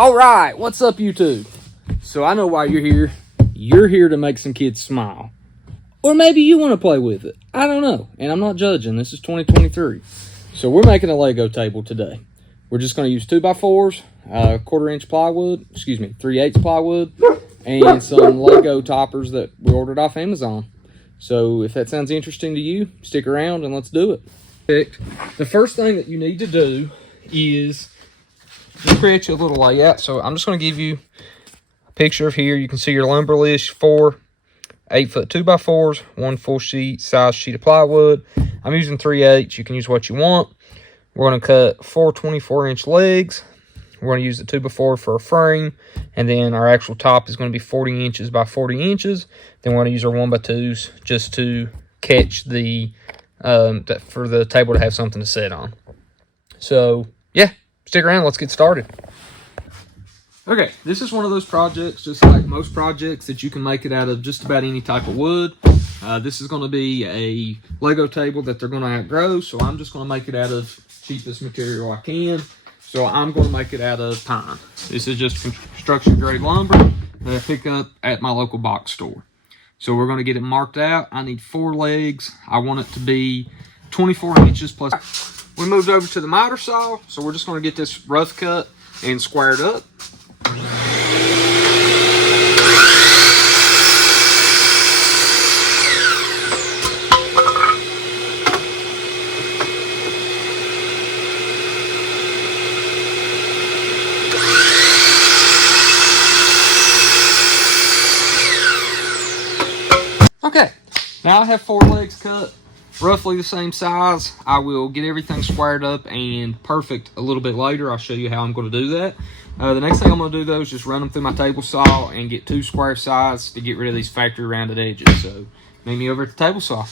All right, what's up, YouTube? So I know why you're here. You're here to make some kids smile. Or maybe you want to play with it. I don't know, and I'm not judging. This is 2023. So we're making a Lego table today. We're just going to use 2x4s, 1/4-inch plywood, 3/8 plywood, and some Lego toppers that we ordered off Amazon. So if that sounds interesting to you, stick around and let's do it. The first thing that you need to do is just create you a little layout. So I'm just going to give you a picture of here. You can see your lumber list, 4 8-foot 2x4s, 1 full size sheet of plywood. I'm using 3/8. You can use what you want. We're going to cut 4 24-inch legs. We're going to use the 2x4 for a frame, and then our actual top is going to be 40 inches by 40 inches. Then we're going to use our 1x2s just to catch the for the table to have something to sit on. So yeah, stick around. Let's get started. Okay, this is one of those projects, just like most projects, that you can make it out of just about any type of wood. This is going to be a Lego table that they're going to outgrow, so I'm just going to make it out of cheapest material I can. So I'm going to make it out of pine. This is just construction grade lumber that I pick up at my local box store. So we're going to get it marked out. I need 4 legs. I want it to be 24 inches plus. We moved over to the miter saw, so we're just going to get this rough cut and squared up. Okay, now I have 4 legs cut, roughly the same size. I will get everything squared up and perfect a little bit later. I'll show you how I'm going to do that. The next thing I'm going to do, though, is just run them through my table saw and get 2 square sides to get rid of these factory rounded edges. So meet me over at the table saw.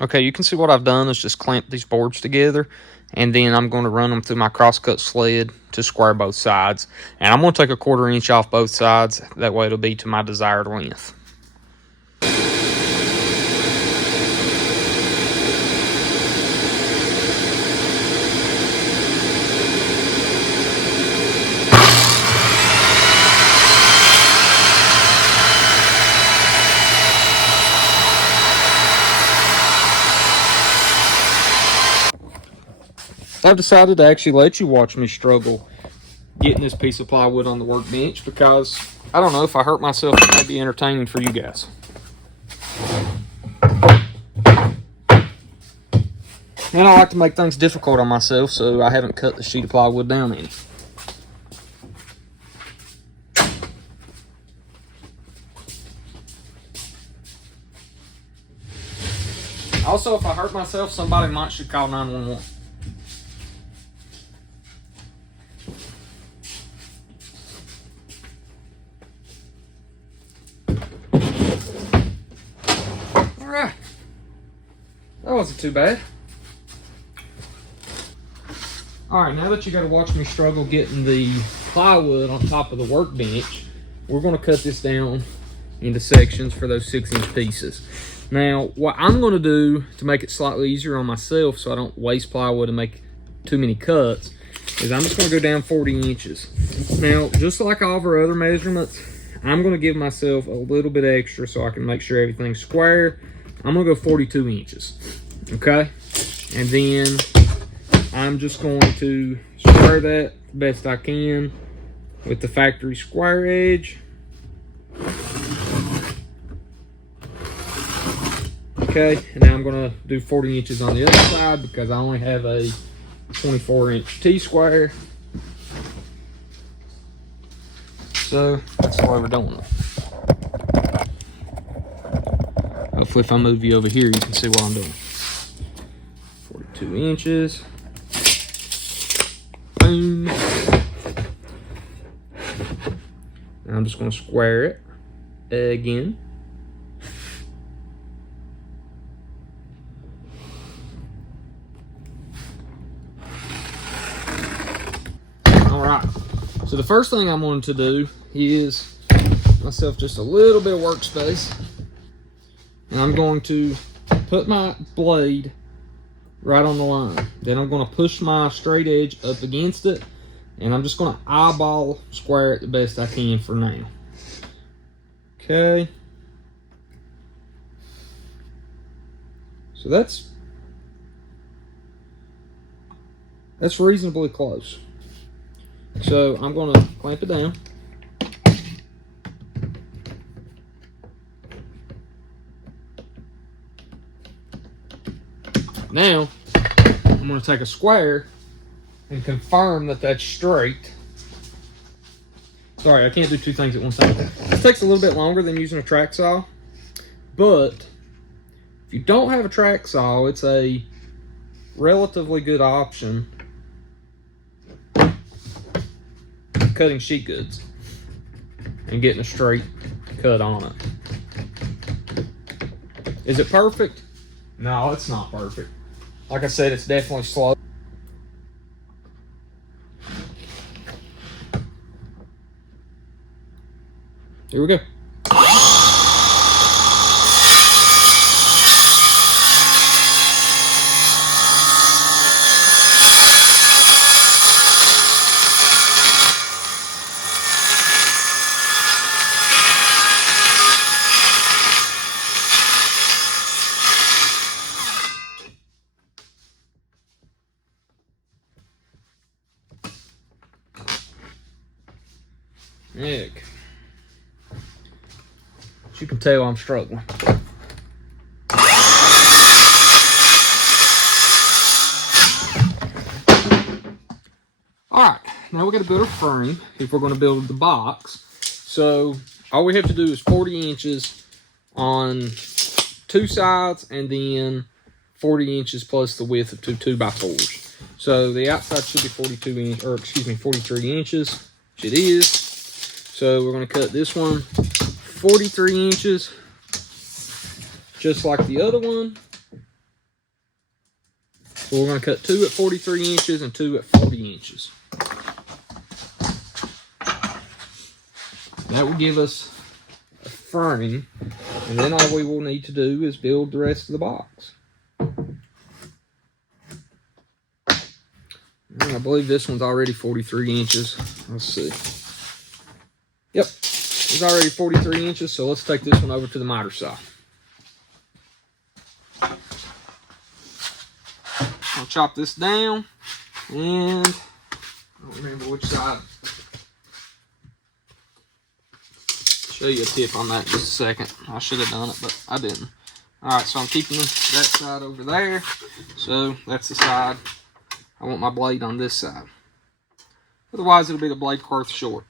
Okay, you can see what I've done is just clamp these boards together, and then I'm going to run them through my crosscut sled to square both sides. And I'm going to take a 1/4 inch off both sides. That way it'll be to my desired length. I've decided to actually let you watch me struggle getting this piece of plywood on the workbench because, I don't know, if I hurt myself, it might be entertaining for you guys. And I like to make things difficult on myself, so I haven't cut the sheet of plywood down any. Also, if I hurt myself, somebody should call 911. Alright, that wasn't too bad. Alright, now that you got to watch me struggle getting the plywood on top of the workbench, we're going to cut this down into sections for those 6-inch pieces. Now, what I'm going to do to make it slightly easier on myself so I don't waste plywood and make too many cuts is I'm just going to go down 40 inches. Now, just like all of our other measurements, I'm going to give myself a little bit extra so I can make sure everything's square. I'm going to go 42 inches, okay? And then I'm just going to square that the best I can with the factory square edge. Okay, and now I'm going to do 40 inches on the other side because I only have a 24-inch T-square. So that's the way we're doing it. Hopefully if I move you over here, you can see what I'm doing. 42 inches. Boom. And I'm just going to square it again. All right. So the first thing I'm going to do is myself just a little bit of workspace. And I'm going to put my blade right on the line. Then I'm going to push my straight edge up against it. And I'm just going to eyeball square it the best I can for now. Okay. So that's reasonably close. So I'm going to clamp it down. Now, I'm going to take a square and confirm that that's straight. Sorry, I can't do two things at one time. This takes a little bit longer than using a track saw, but if you don't have a track saw, it's a relatively good option cutting sheet goods and getting a straight cut on it. Is it perfect? No, it's not perfect. Like I said, it's definitely slow. Here we go. Heck. As you can tell, I'm struggling. Alright, now we got to build a frame if we're going to build the box. So all we have to do is 40 inches on two sides and then 40 inches plus the width of two 2x4s. So the outside should be 43 inches, which it is. So we're going to cut this one 43 inches, just like the other one. So we're going to cut two at 43 inches and two at 40 inches. That will give us a frame, and then all we will need to do is build the rest of the box. And I believe this one's already 43 inches. Let's see. Yep, it's already 43 inches, so let's take this one over to the miter saw. I'll chop this down, and I don't remember which side. Show you a tip on that in just a second. I should have done it, but I didn't. Alright, so I'm keeping that side over there. So that's the side I want my blade on this side. Otherwise, it'll be the blade quarter short.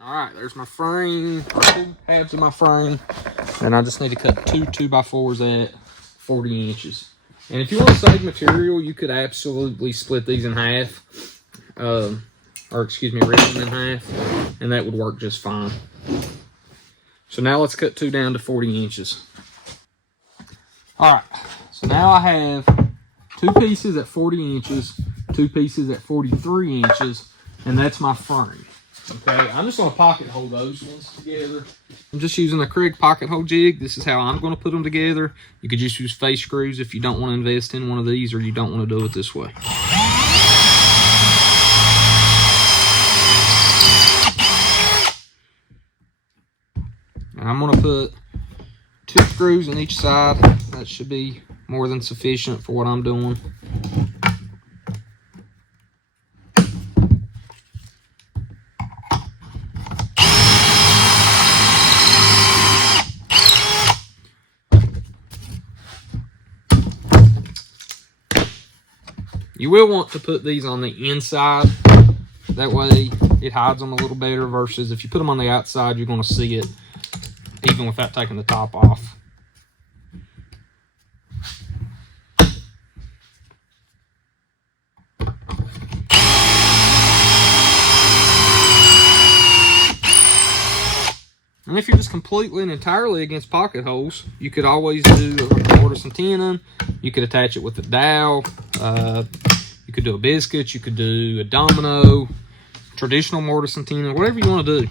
Alright, there's my frame, or two halves of my frame. And I just need to cut two 2x4s at 40 inches. And if you want to save material, you could absolutely split these in half. Rip them in half. And that would work just fine. So now let's cut two down to 40 inches. Alright, so now I have two pieces at 40 inches, two pieces at 43 inches, and that's my frame. Okay, I'm just going to pocket hold those ones together. I'm just using a Kreg pocket hole jig. This is how I'm going to put them together. You could just use face screws if you don't want to invest in one of these or you don't want to do it this way. And I'm going to put 2 screws in each side. That should be more than sufficient for what I'm doing. You will want to put these on the inside. That way it hides them a little better versus if you put them on the outside, you're going to see it even without taking the top off. And if you're just completely and entirely against pocket holes, you could always do a mortise and tenon. You could attach it with a dowel. You could do a biscuit. You could do a domino, traditional mortise and tenon, whatever you want to do.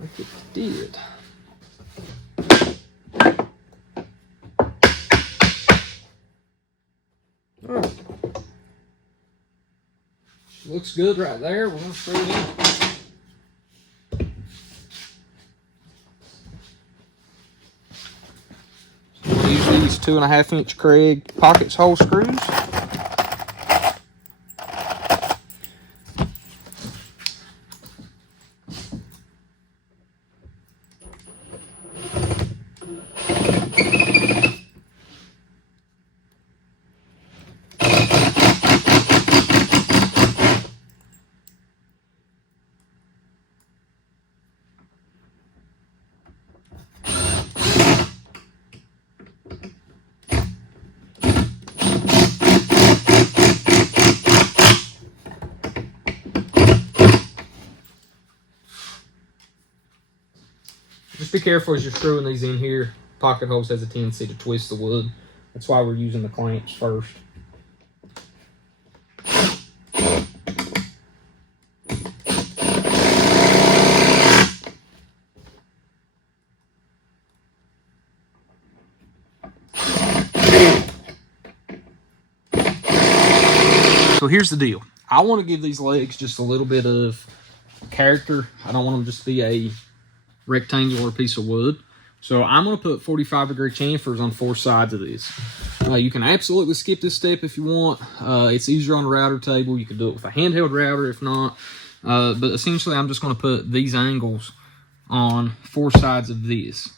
Like it did. All right. Looks good right there. We're going to screw it in. So we'll use these 2.5-inch Craig pockets hole screws. Just be careful as you're screwing these in here. Pocket holes has a tendency to twist the wood. That's why we're using the clamps first. So here's the deal. I want to give these legs just a little bit of character. I don't want them just to be a rectangular piece of wood. So I'm going to put 45-degree chamfers on 4 sides of this. You can absolutely skip this step if you want. It's easier on a router table. You can do it with a handheld router if not. But essentially I'm just going to put these angles on 4 sides of this.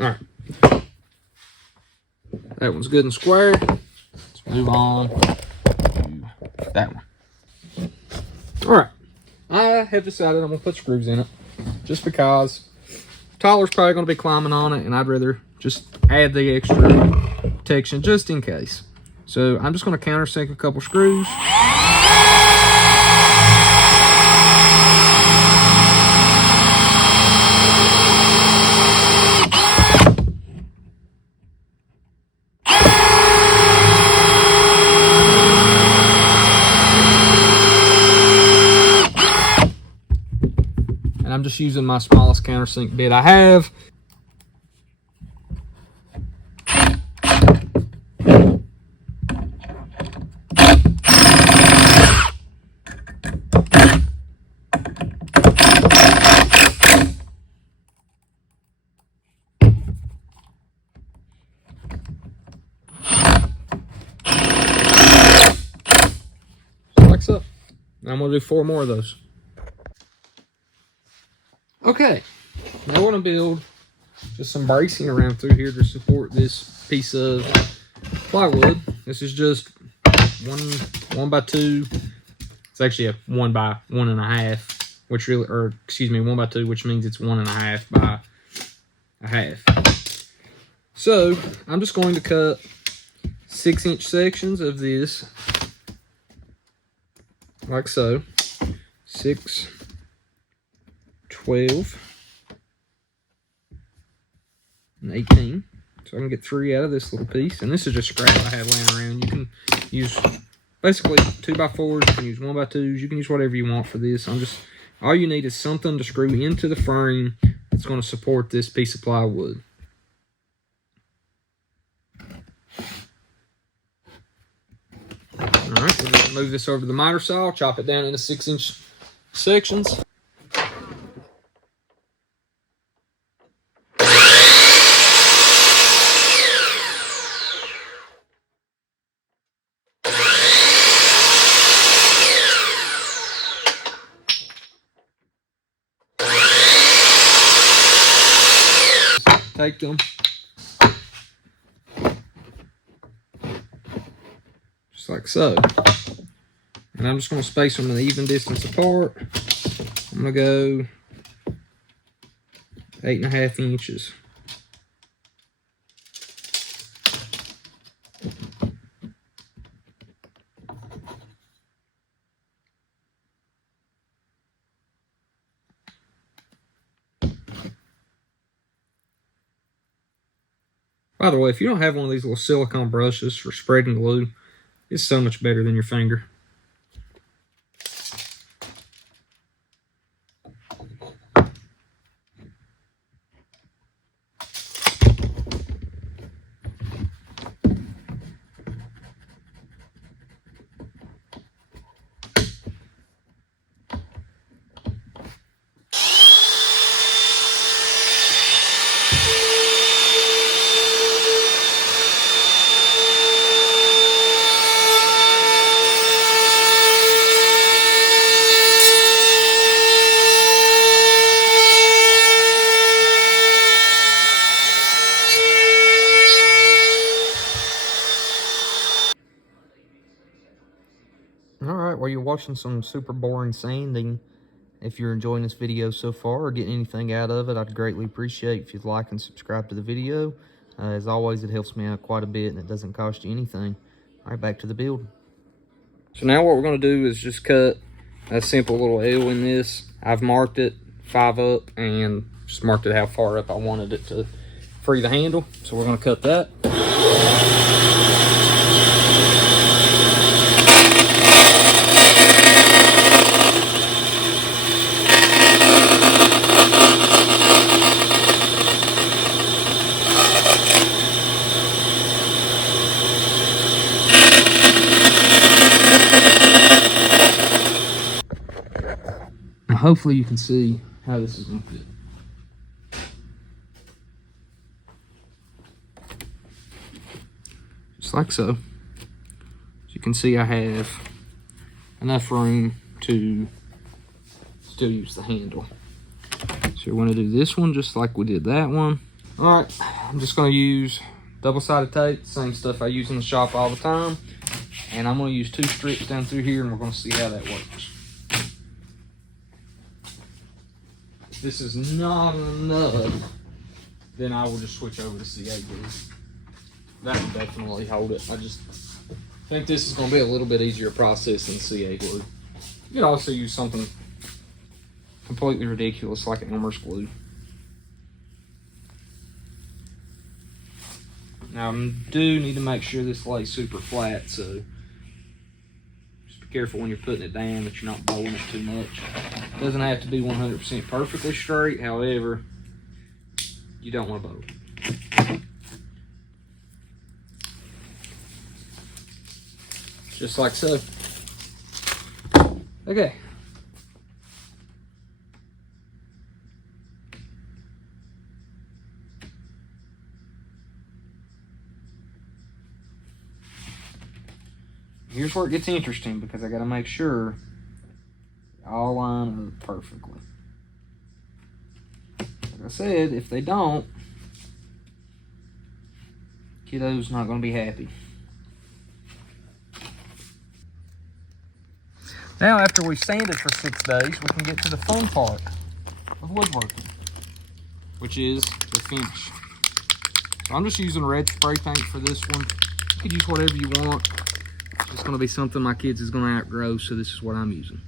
All right, that one's good and square. Let's move on to that one. All right, I have decided I'm gonna put screws in it just because Tyler's probably gonna be climbing on it and I'd rather just add the extra protection just in case. So I'm just gonna countersink a couple screws. I'm just using my smallest countersink bit I have. Like so. I'm gonna do 4 more of those. Okay, now I want to build just some bracing around through here to support this piece of plywood. This is just one by 2. It's actually a 1 by 1.5, which really, or excuse me, 1 by 2, which means it's 1.5 by a half. So I'm just going to cut 6-inch sections of this, like so. 6 12 and 18. So I can get 3 out of this little piece. And this is just scrap I had laying around. You can use basically 2x4s, you can use 1x2s, you can use whatever you want for this. All you need is something to screw into the frame that's going to support this piece of plywood. Alright, we're going to move this over to the miter saw, chop it down into 6-inch sections. Take them, just like so, and I'm just going to space them an even distance apart. I'm going to go 8.5 inches. By the way, if you don't have one of these little silicone brushes for spreading glue, it's so much better than your finger. Alright, well, you're watching some super boring sanding. If you're enjoying this video so far or getting anything out of it, I'd greatly appreciate if you'd like and subscribe to the video. As always, it helps me out quite a bit and it doesn't cost you anything. Alright, back to the build. So now what we're going to do is just cut a simple little L in this. I've marked it 5 up and just marked it how far up I wanted it to free the handle. So we're going to cut that. Hopefully you can see how this is going to fit. Just like so. As you can see, I have enough room to still use the handle. So we're going to do this one just like we did that one. Alright, I'm just going to use double-sided tape, same stuff I use in the shop all the time. And I'm going to use 2 strips down through here and we're going to see how that works. If this is not enough, then I will just switch over to CA glue. That will definitely hold it. I just think this is going to be a little bit easier process than CA glue. You can also use something completely ridiculous like Elmer's glue. Now I do need to make sure this lays super flat, so just be careful when you're putting it down that you're not blowing it too much. It doesn't have to be 100% perfectly straight, however, you don't want to blow it. Just like so. Okay. Here's where it gets interesting because I got to make sure they all line up perfectly. Like I said, if they don't, kiddo's not going to be happy. Now, after we've sanded for 6 days, we can get to the fun part of woodworking, which is the finish. So I'm just using red spray paint for this one. You could use whatever you want. It's going to be something my kids is going to outgrow, so this is what I'm using.